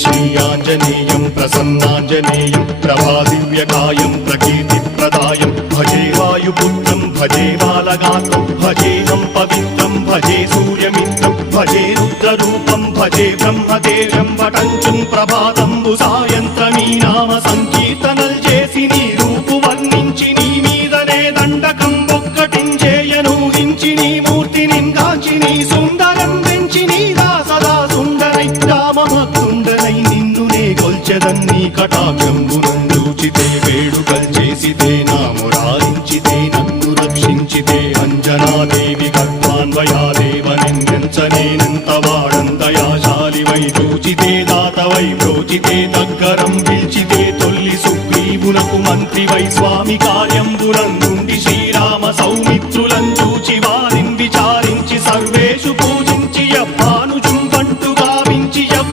श्रीयाञ्जनेयं प्रसन्नाञ्जनेयं प्रभादिव्यकायं प्रकीर्तिप्रदायं भजे वायुपुत्रं भजे बालगात्रं भजेहं पवित्रं भजे सूर्यमित्रं भजे रुद्ररूपं भजे ब्रह्मदेव्यं वटञ्चं ప్రభాతంబు సాయంత్రమీ నామ సంకీర్తనల్ చేసి నీ రూపు వర్ణించి నీ మీదనే దండకం ఒక్కటించేయనూహించి నీ మూర్తిని గాంచి నీ సుందరం పెంచి నీ దాసదా సుందరై రామభక్తుండనై నిన్నునే కొల్చెదన్నీ కటాక్షంబునందూచితే వేడుకల్ చేసితే నామురారించితే నన్ను రక్షించితే అంజనాదేవి గర్భాన్వయాదేవనెంచనేనంత వాడంతయాశాలి వై చూచితే దాతవై ప్రోచితే దగ్గరం పిలిచితే తొల్లి సుగ్రీవునకు మంత్రి వై స్వామి కార్యంబులందుండి శ్రీరామ సౌమిత్రులం